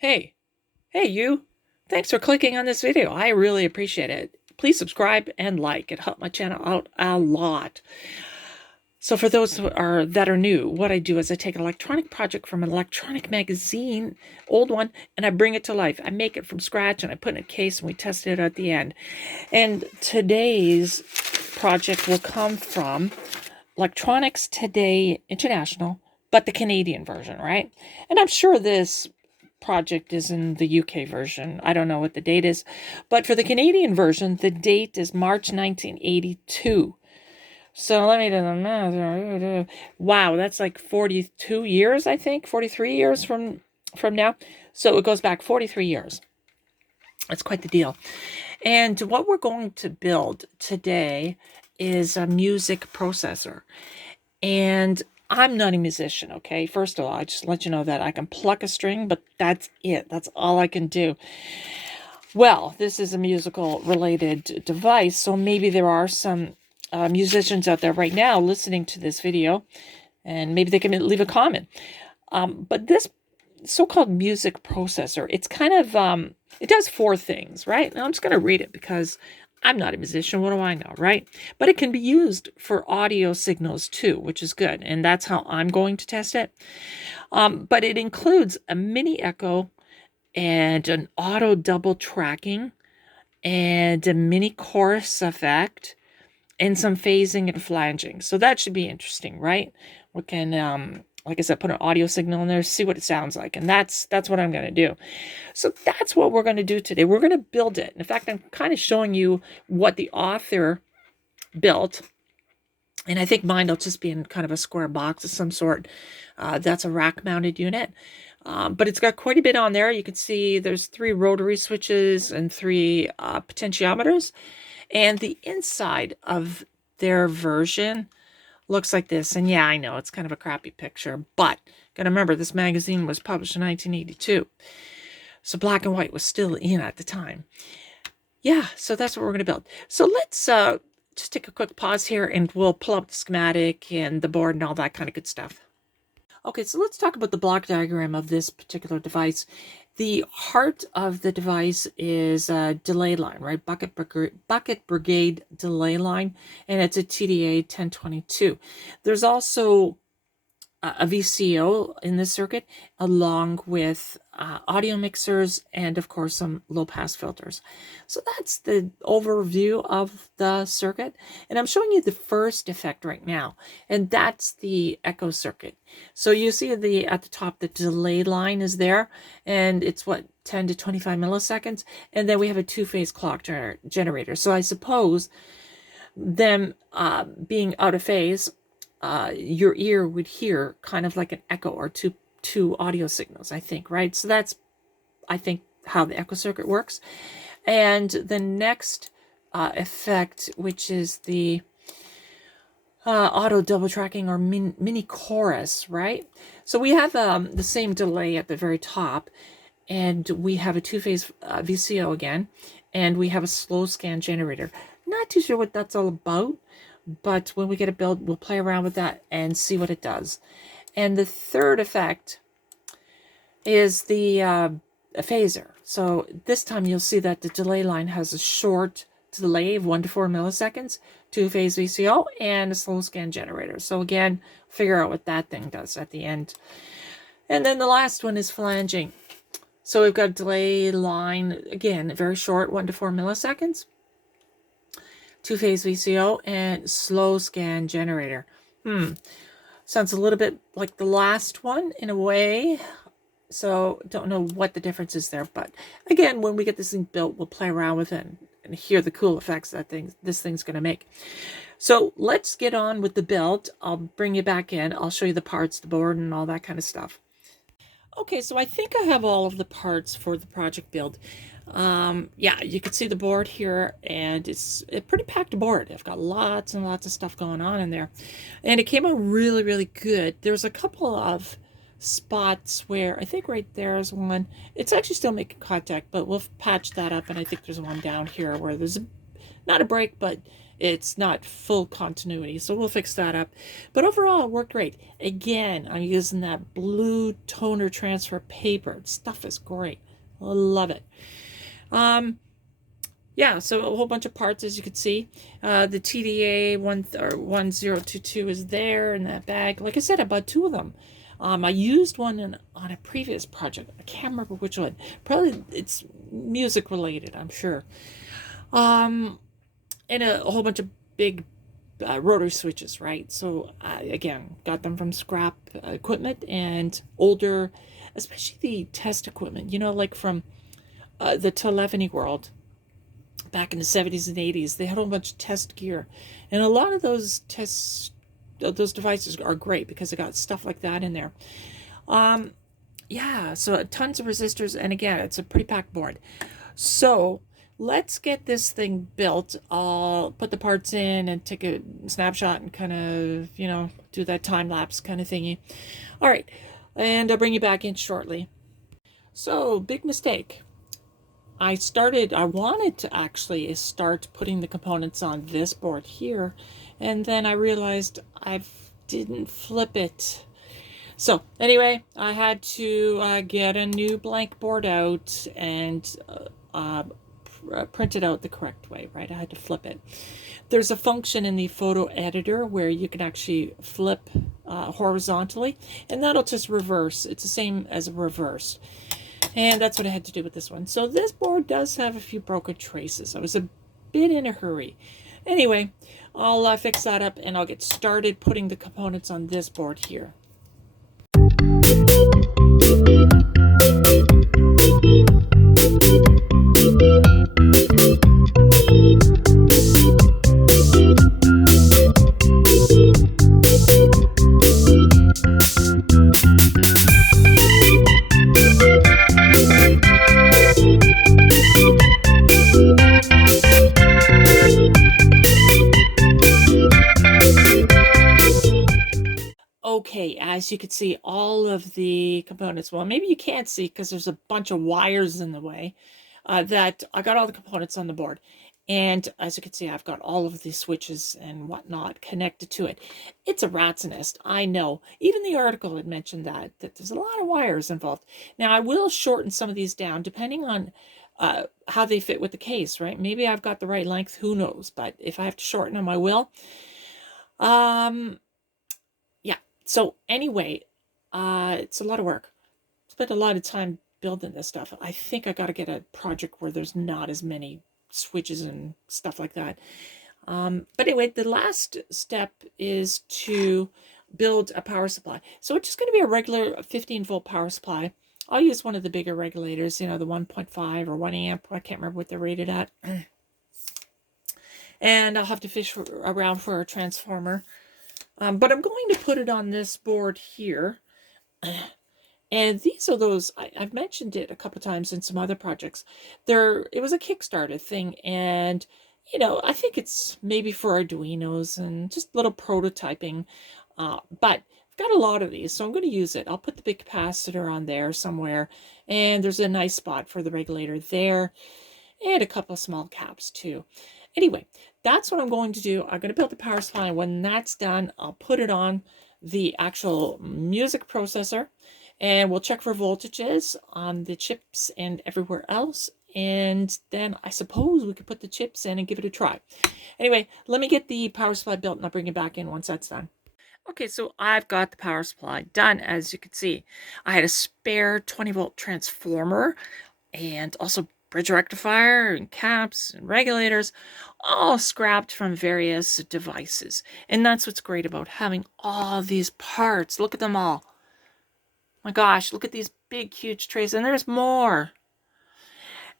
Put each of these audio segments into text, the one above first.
Hey, hey you. Thanks for clicking on this video. I really appreciate it. Please subscribe and like. It helped my channel out a lot. So for those that are new, what I do is I take an electronic project from an electronic magazine, old one, and I bring it to life. I make it from scratch and I put it in a case and we test it at the end. And today's project will come from Electronics Today International, but the Canadian version, right? And I'm sure this project is in the UK version. I don't know what the date is, but for the Canadian version, the date is March 1982. So let me do the math. Wow, that's like 42 years, I think, 43 years from now. So it goes back 43 years. That's quite the deal. And what we're going to build today is a music processor. And I'm not a musician, okay? First of all, I just let you know that I can pluck a string, but that's it. That's all I can do. Well, this is a musical related device, so maybe there are some musicians out there right now listening to this video, and maybe they can leave a comment. But this so-called music processor, it's kind of, it does four things, right? Now I'm just going to read it because I'm not a musician. What do I know, right? But it can be used for audio signals too, which is good. And that's how I'm going to test it. But it includes a mini echo and an auto double tracking and a mini chorus effect and some phasing and flanging. So that should be interesting, right? We can, like I said, put an audio signal in there, see what it sounds like. And that's what I'm going to do. So that's what we're going to do today. We're going to build it. In fact, I'm kind of showing you what the author built. And I think mine will just be in kind of a square box of some sort. That's a rack-mounted unit. But it's got quite a bit on there. You can see there's 3 rotary switches and 3 potentiometers. And the inside of their version looks like this. And yeah, I know it's kind of a crappy picture, but gotta remember this magazine was published in 1982. So black and white was still in at the time. Yeah, so that's what we're gonna build. So let's just take a quick pause here and we'll pull up the schematic and the board and all that kind of good stuff. Okay, so let's talk about the block diagram of this particular device. The heart of the device is a delay line, right? Bucket brigade delay line, and it's a TDA 1022. There's also a VCO in this circuit, along with audio mixers and, of course, some low-pass filters. So that's the overview of the circuit. And I'm showing you the first effect right now, and that's the echo circuit. So you see at the top, the delay line is there, and it's, what, 10 to 25 milliseconds? And then we have a two-phase clock generator. So I suppose them being out of phase, your ear would hear kind of like an echo or two audio signals, I think, right? So that's, I think, how the echo circuit works. And the next effect, which is the auto double tracking or mini chorus, right? So we have the same delay at the very top, and we have a two-phase VCO again, and we have a slow scan generator. Not too sure what that's all about, but when we get it built, we'll play around with that and see what it does. And the third effect is the phaser. So this time you'll see that the delay line has a short delay of 1 to 4 milliseconds, two-phase VCO, and a slow scan generator. So again, figure out what that thing does at the end. And then the last one is flanging. So we've got a delay line, again, very short, 1 to 4 milliseconds, two-phase VCO, and slow scan generator. Sounds a little bit like the last one in a way. So don't know what the difference is there. But again, when we get this thing built, we'll play around with it and hear the cool effects that this thing's going to make. So let's get on with the build. I'll bring you back in. I'll show you the parts, the board, and all that kind of stuff. Okay, so I think I have all of the parts for the project build. Yeah, you can see the board here, and it's a pretty packed board. I've got lots and lots of stuff going on in there. And it came out really, really good. There's a couple of spots where, I think right there is one. It's actually still making contact, but we'll patch that up, and I think there's one down here where there's not a break, but it's not full continuity. So we'll fix that up. But overall, it worked great. Again, I'm using that blue toner transfer paper. Stuff is great. I love it. Yeah, so a whole bunch of parts, as you can see. The TDA 1022 is there in that bag. Like I said, I bought 2 of them. I used one on a previous project. I can't remember which one. Probably it's music related, I'm sure. And a whole bunch of big rotary switches, right? So again, got them from scrap equipment and older, especially the test equipment, you know, like from the telephony world. Back in the 70s and 80s, they had a whole bunch of test gear. And a lot of those those devices are great because they got stuff like that in there. Yeah, so tons of resistors. And again, it's a pretty packed board. So let's get this thing built. I'll put the parts in and take a snapshot and kind of, you know, do that time lapse kind of thingy. All right, and I'll bring you back in shortly. So, big mistake. I wanted to actually start putting the components on this board here, and then I realized I didn't flip it. So anyway, I had to get a new blank board out and print it out the correct way, right? I had to flip it. There's a function in the photo editor where you can actually flip horizontally, and that'll just reverse. It's the same as a reverse. And that's what I had to do with this one. So this board does have a few broken traces. I was a bit in a hurry. Anyway, I'll fix that up and I'll get started putting the components on this board here. Okay, as you can see, all of the components, well, maybe you can't see because there's a bunch of wires in the way, that I got all the components on the board. And as you can see, I've got all of the switches and whatnot connected to it. It's a rat's nest, I know. Even the article had mentioned that there's a lot of wires involved. Now, I will shorten some of these down depending on how they fit with the case, right? Maybe I've got the right length, who knows? But if I have to shorten them, I will. Yeah, so anyway, it's a lot of work. Spent a lot of time building this stuff. I think I got to get a project where there's not as many switches and stuff like that. But anyway, the last step is to build a power supply. So it's just going to be a regular 15-volt power supply. I'll use one of the bigger regulators, you know, the 1.5 or 1 amp. I can't remember what they're rated at. And I'll have to fish around for a transformer. But I'm going to put it on this board here. And these are those, I've mentioned it a couple times in some other projects. It was a Kickstarter thing, and, you know, I think it's maybe for Arduinos and just little prototyping. But I've got a lot of these, so I'm going to use it. I'll put the big capacitor on there somewhere, and there's a nice spot for the regulator there, and a couple of small caps too. Anyway, that's what I'm going to do. I'm going to build the power supply, and when that's done, I'll put it on the actual music processor, and we'll check for voltages on the chips and everywhere else, and then I suppose we could put the chips in and give it a try. Anyway, let me get the power supply built, and I'll bring it back in once that's done. Okay, so I've got the power supply done, as you can see. I had a spare 20-volt transformer, and also bridge rectifier and caps and regulators, all scrapped from various devices. And that's what's great about having all these parts. Look at them all. My gosh, look at these big, huge trays, and there's more.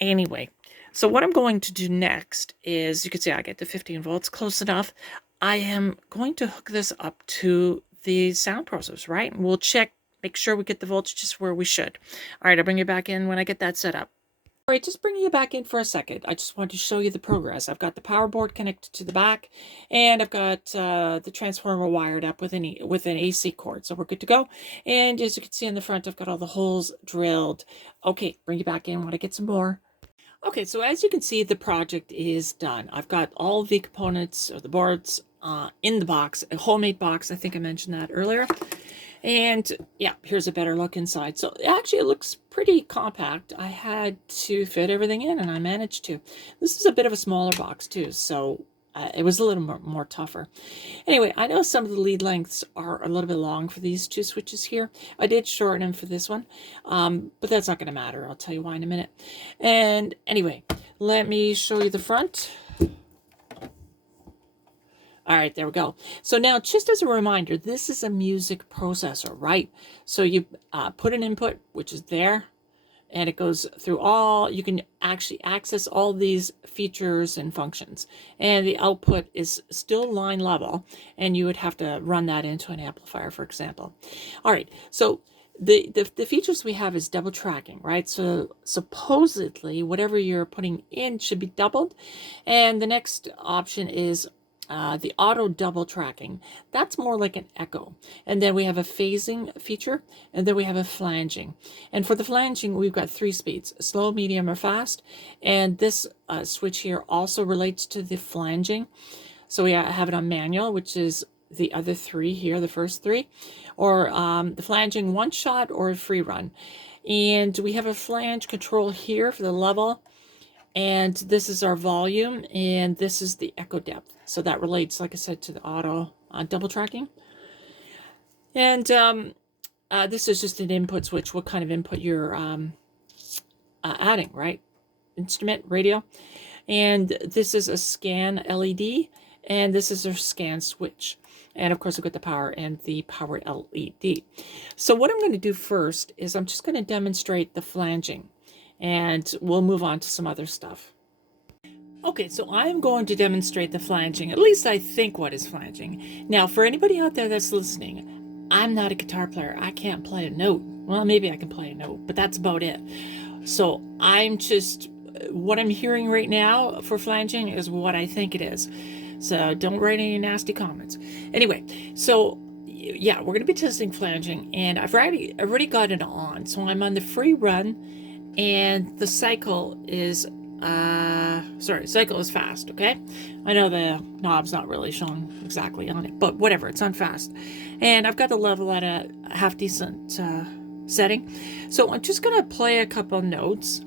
Anyway, so what I'm going to do next is, you can see I get the 15 volts close enough. I am going to hook this up to the sound processor, right? And we'll check, make sure we get the voltages where we should. All right, I'll bring you back in when I get that set up. All right, just bringing you back in for a second. I just wanted to show you the progress. I've got the power board connected to the back, and I've got the transformer wired up with an AC cord, so we're good to go. And as you can see in the front, I've got all the holes drilled. Okay, bring you back in when I get some more. Okay, so as you can see, the project is done. I've got all the components or the boards in the box, a homemade box. I think I mentioned that earlier. And yeah, here's a better look inside. So actually it looks pretty compact. I had to fit everything in and I managed to. This is a bit of a smaller box too, so it was a little more tougher. Anyway, I know some of the lead lengths are a little bit long for these two switches here. I did shorten them for this one, but that's not going to matter. I'll tell you why in a minute. And anyway, let me show you the front. All right, there we go. So now, just as a reminder, this is a music processor, right? So you put an input, which is there, and it goes through all, you can actually access all these features and functions. And the output is still line level, and you would have to run that into an amplifier, for example. All right, so the features we have is double tracking, right? So supposedly, whatever you're putting in should be doubled. And the next option is the auto double tracking. That's more like an echo. And then we have a phasing feature, and then we have a flanging. And for the flanging, we've got 3 speeds: slow, medium, or fast. And this switch here also relates to the flanging. So we have it on manual, which is the other 3 here, the first 3, or the flanging one shot or a free run. And we have a flange control here for the level. And this is our volume, and this is the echo depth. So that relates, like I said, to the auto double tracking. And this is just an input switch, what kind of input you're adding, right? Instrument, radio. And this is a scan LED, and this is our scan switch. And of course, we've got the power and the power LED. So what I'm going to do first is I'm just going to demonstrate the flanging, and we'll move on to some other stuff. Okay, so I'm going to demonstrate the flanging. At least I think what is flanging. Now, for anybody out there that's listening, I'm not a guitar player. I can't play a note. Well, maybe I can play a note, but that's about it. So I'm just, what I'm hearing right now for flanging is what I think it is. So don't write any nasty comments. Anyway, so yeah, we're going to be testing flanging, and I've already got it on. So I'm on the free run. And the cycle is, cycle is fast, okay? I know the knob's not really showing exactly on it, but whatever, it's on fast. And I've got the level at a half decent setting. So I'm just gonna play a couple notes.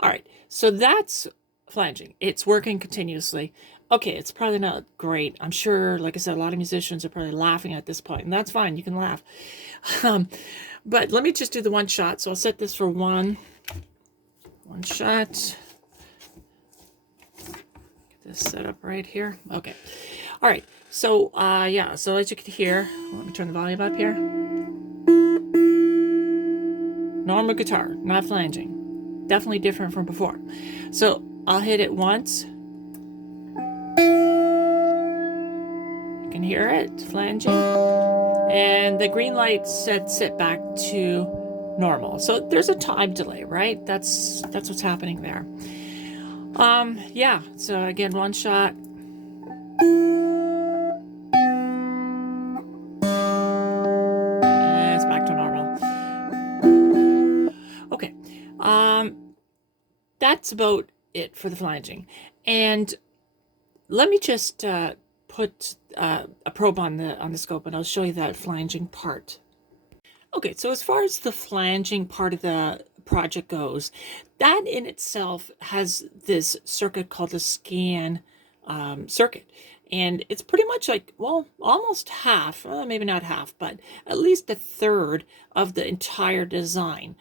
All right, so that's flanging. It's working continuously. Okay, it's probably not great. I'm sure, like I said, a lot of musicians are probably laughing at this point, and that's fine. You can laugh. But let me just do the one shot. So I'll set this for one shot. Get this set up right here. Okay. All right. So, yeah, so as you can hear, let me turn the volume up here. Normal guitar, not flanging. Definitely different from before. So I'll hit it once. You can hear it flanging. And the green light sets it back to normal. So there's a time delay, right? That's what's happening there. Yeah, so again, one shot. And it's back to normal. Okay. That's about it for the flanging. And let me just put a probe on the scope, and I'll show you that flanging part. Okay, so as far as the flanging part of the project goes, that in itself has this circuit called the scan circuit. And it's pretty much like, well, almost half, maybe not half, but at least a third of the entire design.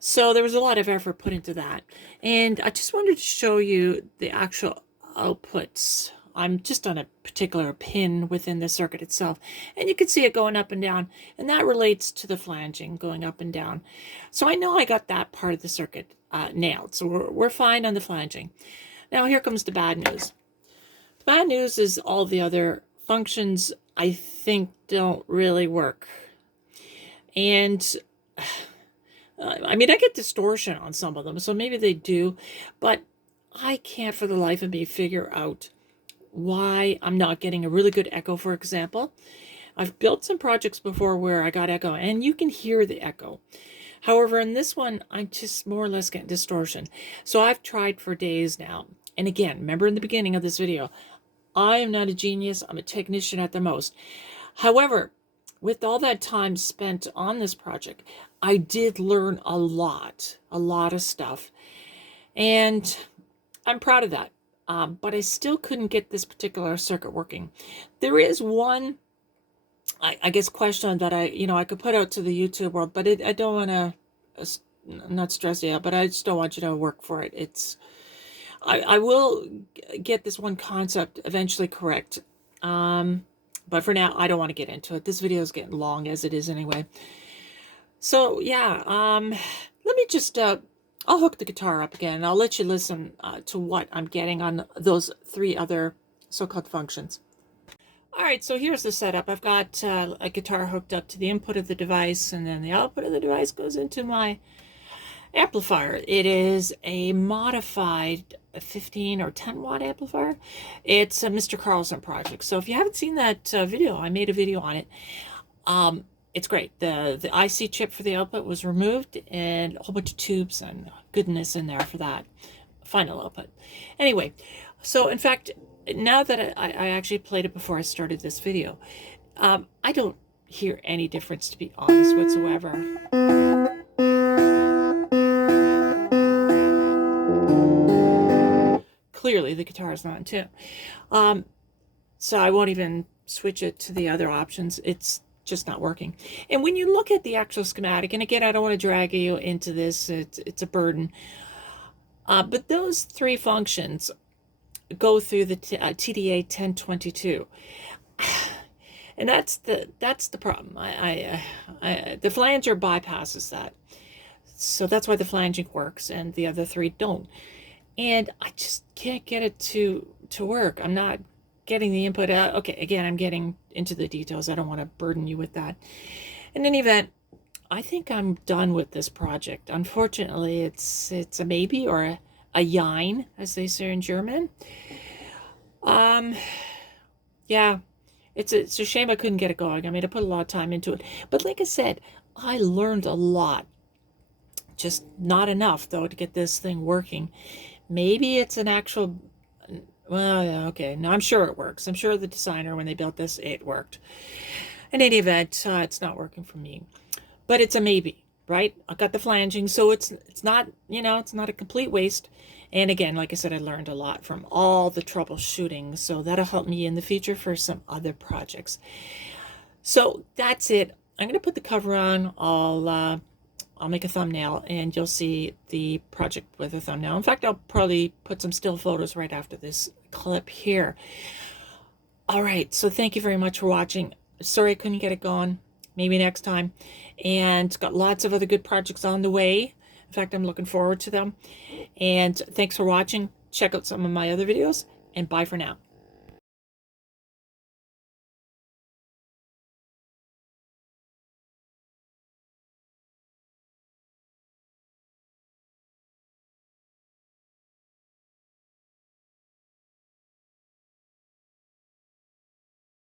So there was a lot of effort put into that. And I just wanted to show you the actual outputs. I'm just on a particular pin within the circuit itself. And you can see it going up and down. And that relates to the flanging going up and down. So I know I got that part of the circuit nailed. So we're fine on the flanging. Now here comes the bad news. The bad news is all the other functions I think don't really work. And I mean, I get distortion on some of them, so maybe they do, but I can't for the life of me figure out why I'm not getting a really good echo, for example. I've built some projects before where I got echo, and you can hear the echo. However, in this one, I just more or less get distortion. So I've tried for days now. And again, remember in the beginning of this video, I am not a genius. I'm a technician at the most. However, with all that time spent on this project, I did learn a lot of stuff. And I'm proud of that. But I still couldn't get this particular circuit working. There is one, I guess, question that I could put out to the YouTube world, but I don't want to, I'm not stressed yet, but I just don't want you to work for it. I will get this one concept eventually correct. But for now, I don't want to get into it. This video is getting long as it is anyway. So yeah, let me just, I'll hook the guitar up again, and I'll let you listen to what I'm getting on those 3 other so-called functions. All right, so here's the setup. I've got a guitar hooked up to the input of the device, and then the output of the device goes into my amplifier. It is a modified 15 or 10 watt amplifier. It's a Mr. Carlson project. So if you haven't seen that video, I made a video on it. It's great. The IC chip for the output was removed, and a whole bunch of tubes and goodness in there for that final output. Anyway, so in fact, now that I actually played it before I started this video, I don't hear any difference, to be honest, whatsoever. Clearly, the guitar is not in tune. So I won't even switch it to the other options. It's just not working. And when you look at the actual schematic, and again, I don't want to drag you into this. It's a burden. But those 3 functions go through the TDA 1022. And that's the problem. The flanger bypasses that. So that's why the flanging works and the other 3 don't. And I just can't get it to work. I'm not getting the input out. Okay, again, I'm getting into the details. I don't want to burden you with that. In any event, I think I'm done with this project. Unfortunately, it's a maybe, or a Jein, as they say in German. Yeah, it's a shame I couldn't get it going. I mean, I put a lot of time into it. But like I said, I learned a lot. Just not enough, though, to get this thing working. Maybe it's an actual, well, yeah, okay. No, I'm sure it works. I'm sure the designer, when they built this, it worked. In any event, it's not working for me. But it's a maybe, right? I got the flanging, so it's not, it's not a complete waste. And again, like I said, I learned a lot from all the troubleshooting, so that'll help me in the future for some other projects. So that's it. I'm going to put the cover on. I'll make a thumbnail, and you'll see the project with a thumbnail. In fact, I'll probably put some still photos right after this clip here. All right, so thank you very much for watching. Sorry I couldn't get it going. Maybe next time. And got lots of other good projects on the way. In fact, I'm looking forward to them. And thanks for watching. Check out some of my other videos, and bye for now.